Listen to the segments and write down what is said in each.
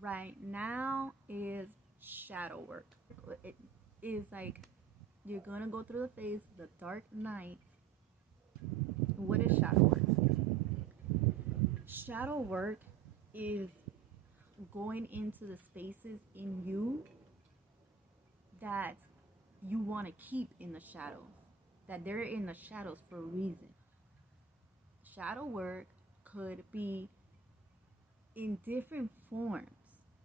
right now is shadow work. It is like you're gonna go through the phase, the dark night. What is shadow work? Shadow work is going into the spaces in you that you want to keep in the shadows, that they're in the shadows for a reason. Shadow work could be in different forms.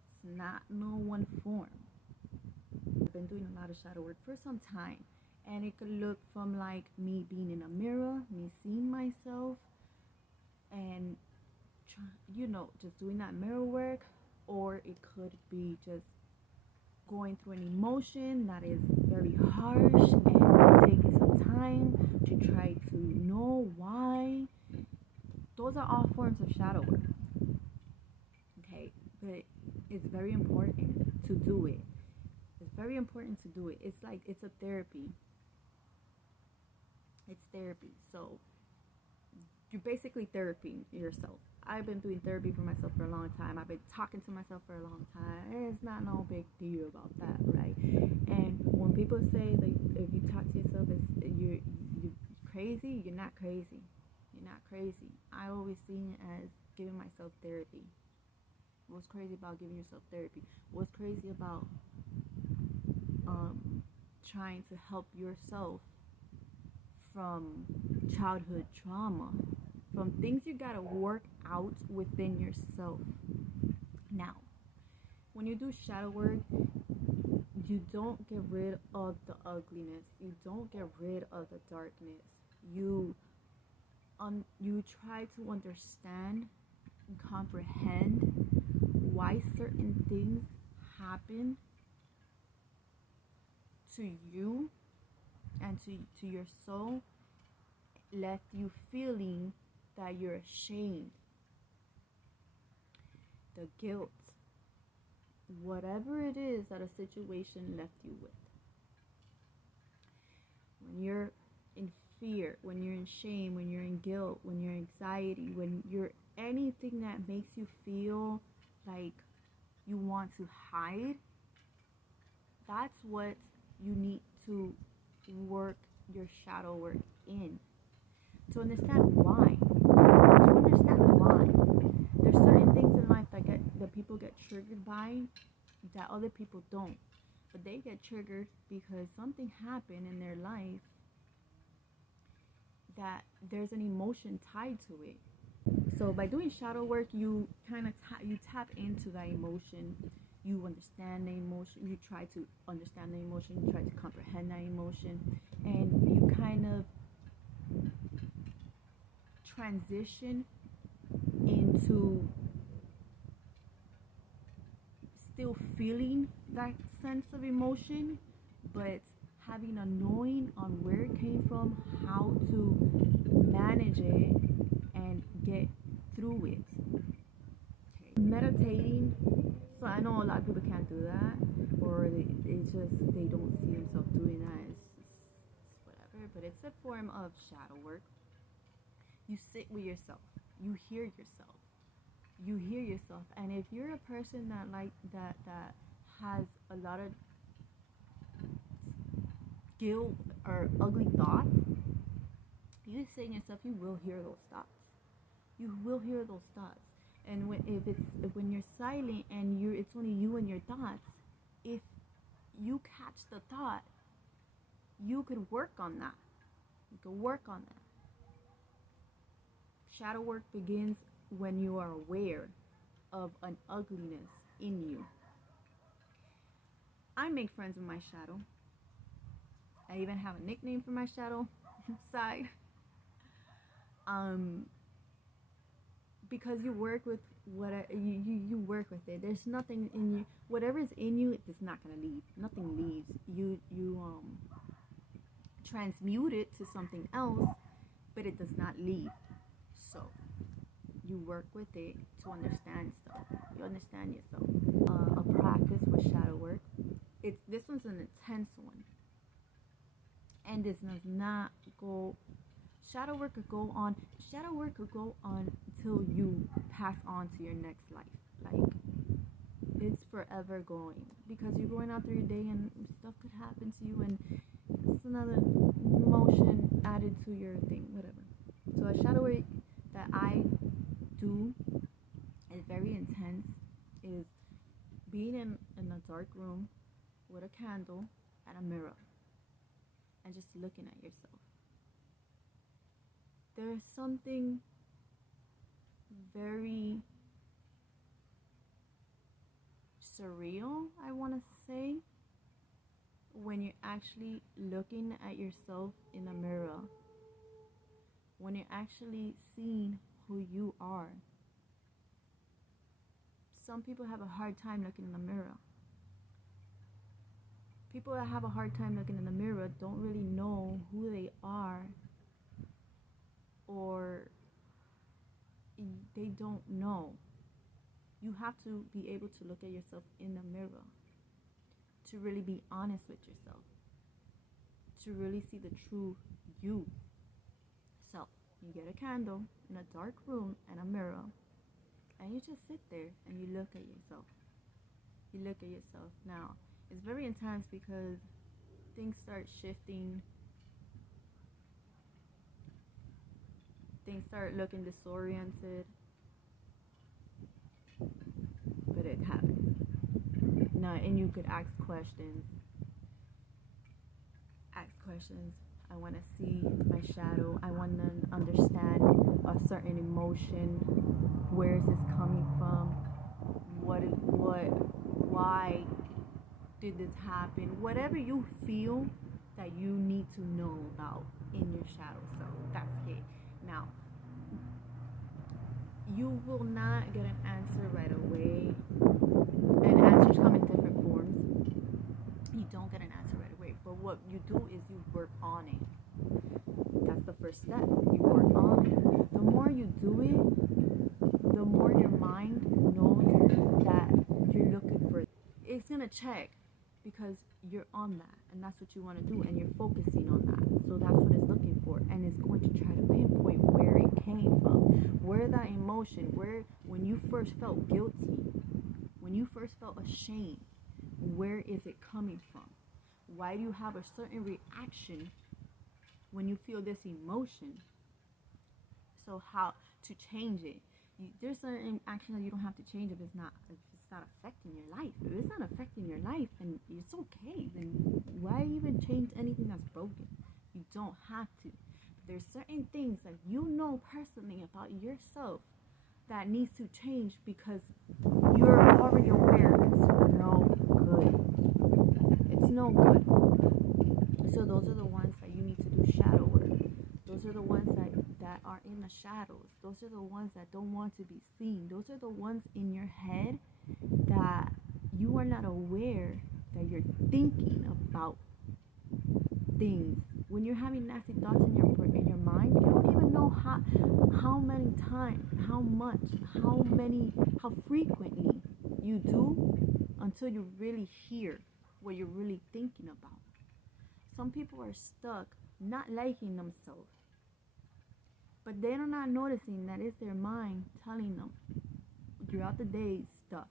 It's not no one form. I've been doing a lot of shadow work for some time, and it could look from like me being in a mirror, me seeing myself, and just doing that mirror work, or it could be just going through an emotion that is very harsh and taking some time to try to know why. Those are all forms of shadow work. Okay, but it's very important to do it. It's very important to do it. It's like it's a therapy. It's therapy. So you're basically therapying yourself. I've been doing therapy for myself for a long time. I've been talking to myself for a long time. It's not no big deal about that, right? And when people say that if you talk to yourself, you're crazy, you're not crazy. You're not crazy. I always seen it as giving myself therapy. What's crazy about giving yourself therapy? What's crazy about trying to help yourself from childhood trauma, from things you gotta work out within yourself. Now, when you do shadow work, you don't get rid of the ugliness. You don't get rid of the darkness. You try to understand and comprehend why certain things happen to you and to your soul, left you feeling that you're ashamed, the guilt, whatever it is that a situation left you with. When you're in fear, when you're in shame, when you're in guilt, when you're in anxiety, when you're anything that makes you feel like you want to hide, that's what you need to work your shadow work in. To understand why. To understand why. There's certain things in life that people get triggered by that other people don't. But they get triggered because something happened in their life that there's an emotion tied to it. So by doing shadow work, you kind of tap into that emotion. You understand the emotion. You try to understand the emotion. You try to comprehend that emotion, and you kind of transition into still feeling that sense of emotion, but having a knowing on where it came from, how to manage it and get through it. Okay. Meditating, so I know a lot of people can't do that, or they don't see themselves doing that. It's whatever, but it's a form of shadow work. You sit with yourself. You hear yourself. You hear yourself. And if you're a person that has a lot of guilt or ugly thoughts, you sit in yourself, you will hear those thoughts. You will hear those thoughts. And when you're silent and it's only you and your thoughts, if you catch the thought, you could work on that. You could work on that. Shadow work begins when you are aware of an ugliness in you. I make friends with my shadow. I even have a nickname for my shadow side. Because you work with you work with it. There's nothing in you. Whatever is in you, it's not gonna leave. Nothing leaves. You transmute it to something else, but it does not leave. So you work with it to understand stuff. You understand yourself. A practice with shadow work. This one's an intense one, and this does not go. Shadow work could go on. Shadow work could go on until you pass on to your next life. Like it's forever going, because you're going out through your day and stuff could happen to you, and it's another emotion added to your thing, whatever. So a shadow work that I do is very intense, is being in a dark room with a candle and a mirror and just looking at yourself. There's something very surreal, I want to say, when you're actually looking at yourself in a mirror, when you're actually seeing who you are. Some people have a hard time looking in the mirror. People that have a hard time looking in the mirror don't really know who they are, or they don't know. You have to be able to look at yourself in the mirror to really be honest with yourself, to really see the true you. So you get a candle in a dark room and a mirror, and you just sit there and you look at yourself. You look at yourself. Now, it's very intense because things start shifting. Things start looking disoriented. But it happens. Now, and you could ask questions. Ask questions. I want to see my shadow. I want to understand a certain emotion. Where is this coming from? Why did this happen? Whatever you feel that you need to know about in your shadow self, that's it. Now, you will not get an answer right away, and answers come in different forms. You don't get an answer right away, but what you do is you work on it. That's the first step. You work on it. The more you do it, the more your mind knows that you're looking for it. It's gonna check because you're on that, and that's what you want to do, and you're focusing on that. So that's what it's looking for, and it's going to try to pinpoint where it came from, where that emotion, where when you first felt guilty, when you first felt ashamed, where is it coming from? Why do you have a certain reaction when you feel this emotion? So how to change it? There's certain actions that you don't have to change if it's not affecting your life. If it's not affecting your life and it's okay, then why even change anything that's broken? You don't have to. But there's certain things that you know personally about yourself that needs to change because you're already aware it's no good. It's no good. So those are the ones that you need to do shadow work. Those are the ones that are in the shadows. Those are the ones that don't want to be seen. Those are the ones in your head that you are not aware that you're thinking about things. When you're having nasty thoughts in your mind, you don't even know how many times, how frequently you do until you really hear what you're really thinking about. Some people are stuck not liking themselves, but they're not noticing that it's their mind telling them throughout the day stuff.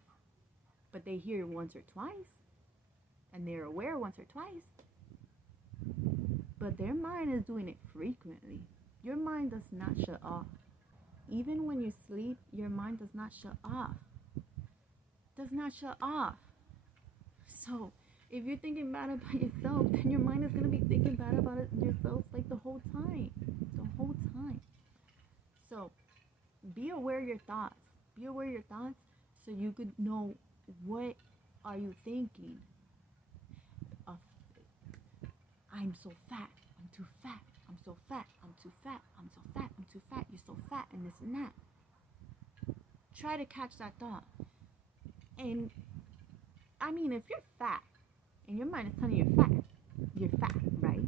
But they hear it once or twice, and they're aware once or twice, but their mind is doing it frequently. Your mind does not shut off. Even when you sleep, your mind does not shut off. Does not shut off. So if you're thinking bad about yourself, then your mind is going to be thinking bad about yourself like the whole time. The whole time. So be aware of your thoughts. Be aware of your thoughts so you could know what are you thinking. I'm so fat. I'm too fat. I'm so fat. I'm too fat. I'm so fat. I'm too fat. You're so fat, and this and that. Try to catch that thought. And I mean, if you're fat and your mind is telling you you're fat, right?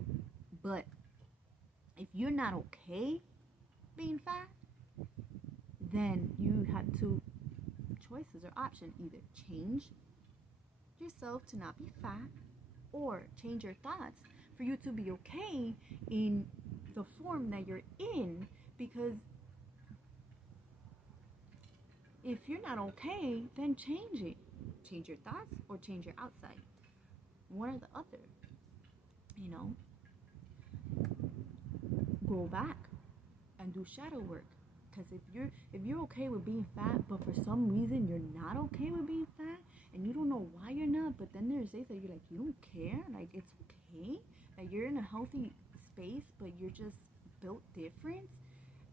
But if you're not okay being fat, then you have two choices or options. Either change yourself to not be fat, or change your thoughts for you to be okay in the form that you're in. Because if you're not okay, then change it. change your thoughts or change your outside. One or the other. You know, go back and do shadow work. Because if you're okay with being fat, but for some reason you're not okay with being fat, and you don't know why you're not, but then there's days that you're like, you don't care, like it's okay, like you're in a healthy space, but you're just built different,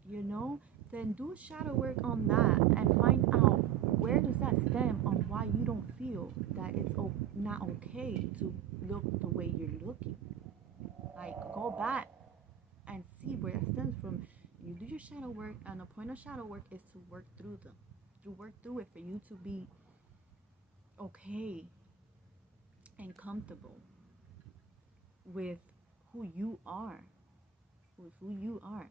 you know, then do shadow work on that and find out where does that stem on why you don't feel that it's not okay to look the way you're looking. Like go back and see where that stems from. You do your shadow work, and the point of shadow work is to work through them, to work through it for you to be okay and comfortable with who you are, with who you are.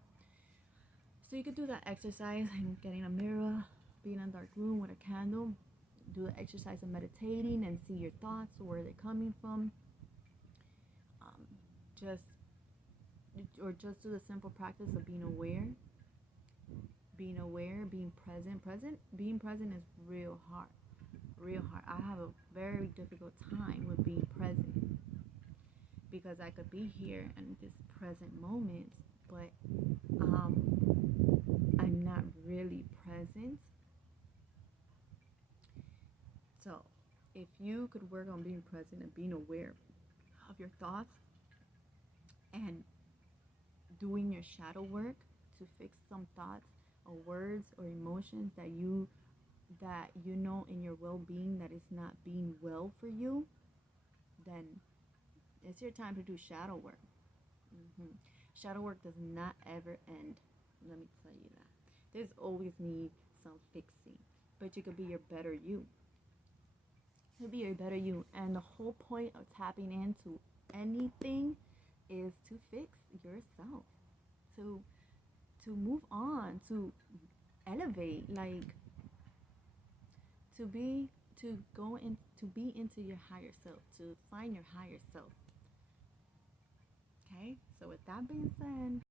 So you could do that exercise and getting a mirror, being in a dark room with a candle, do the exercise of meditating and see your thoughts, where they're coming from. Just do the simple practice of being aware, being present. Being present is real hard. I have a very difficult time with being present because I could be here in this present moment, but I'm not really present. So if you could work on being present and being aware of your thoughts and doing your shadow work to fix some thoughts or words or emotions that you know in your well-being that is not being well for you, then it's your time to do shadow work. Shadow work does not ever end. Let me tell you that. There's always need some fixing, but you could be your better you. You could be your better you, and the whole point of tapping into anything is to fix yourself, to move on, to elevate, like to be into your higher self, to find your higher self. Okay, so with that being said,